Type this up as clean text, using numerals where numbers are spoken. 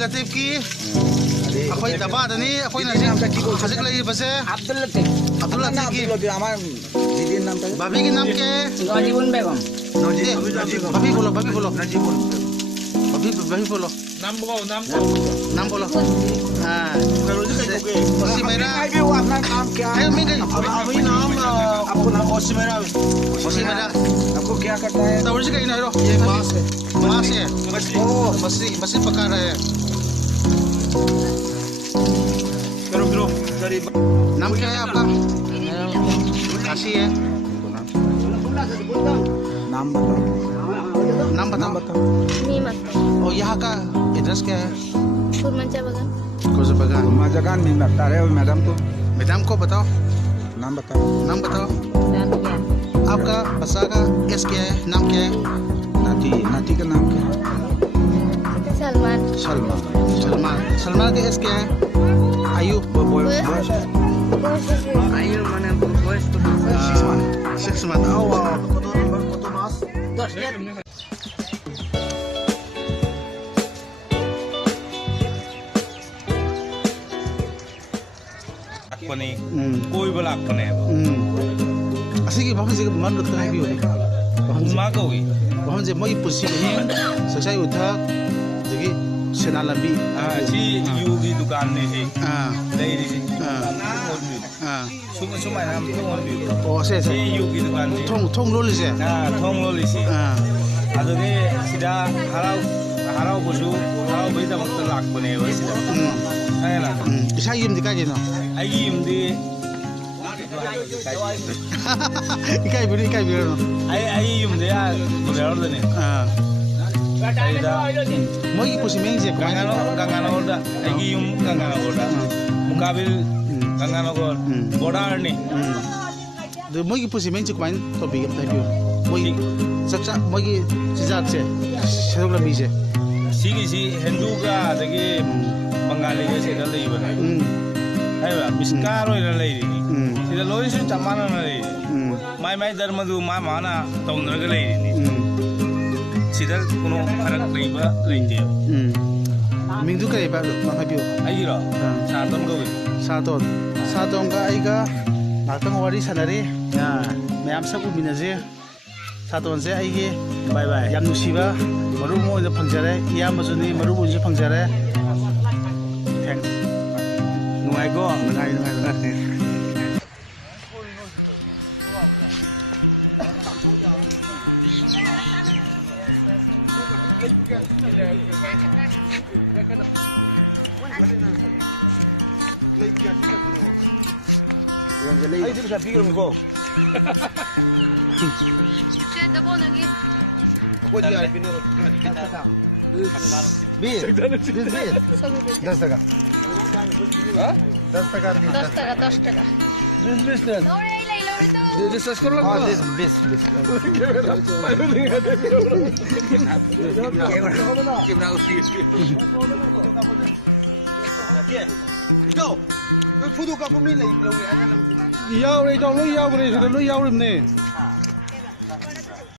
Latif ki akhoi daba dani akhoi na hajik lai base Abdul Latif ki didi naam ta babi ki naam kya hai Najibun Begum babi bolo Najibun babi bolo नाम बोलो हाँ ओसी मेरा अपना नाम क्या है अभी नाम आपको नाम ओसी मेरा आपको क्या करता है तो उसी का ही ना रो ये मास है मछली पका रहा है करो नाम क्या है आपका काशी है नाम बताओ और यहाँ का एड्रेस क्या है खुरमंचा बगान में लगता है मैडम को बताओ नाम बताओ आपका बसा का एस क्या है नाम क्या है नाती का नाम क्या है सलमान का एस क्या है आयु माने 6 months कोई बला कने असि की बाहन से मन रखता है भी होने बाहन मा को हुई बाहन से मई पुसी नहीं सच्चाई उठा जगह सेना लंबी जी यू की दुकान ने है नहीं री सुम नाम तो और भी ओ से यू की दुकान ने थोंग लोली से अदगे सिदा हराव बुसु हराव बेदा वक्त लाख बने वो सिदा है ना इसा यम दिखा जे ना आई यमदी इकाई बिरो आई यमदे आ बुरेर दने मोई पुसी मेंजे गंगानो ओदा आई यम गंगानो ओदा मुकाबिल गंगानो को बॉर्डर ने दो मोई पुसी मेंजे कोइन तो बि गप ताबियो मोई सक्सा मोई सिजाक से सेदोला बिसे सिगी हिंदू का दगे बंगाली के से दले बना है बा मिस्कार होइना लेरिनी सिदा लोइसु चमाना ना ले माई धर्म दु मा माना तौनरग लेरिनी सिदा कोनो फरक लेबा लेते मिंदु करे बा हाबियो आइरो सातम गवे सातम का आइगा नातंग वारी सनारे मैम सब मिनजे सातम से आइगे बाय बाय याम नुसिबा मरु मोय फंगजरे या मजुनी मरु मोय फंगजरे thank नुंगाइको नुंगाइ Ay, di ba sabi ko mo? Siya dabo lagi. Ako di ay pinuro. Bis. 10 taka. Ha? 10 taka. 10 taka. Bis. Lori ay lay lori to. Discuss karo lang. Ah, bis. Go. Photo ka pumili lâu lâu yaw ri tong lo yaw ri so lo yaw ri ne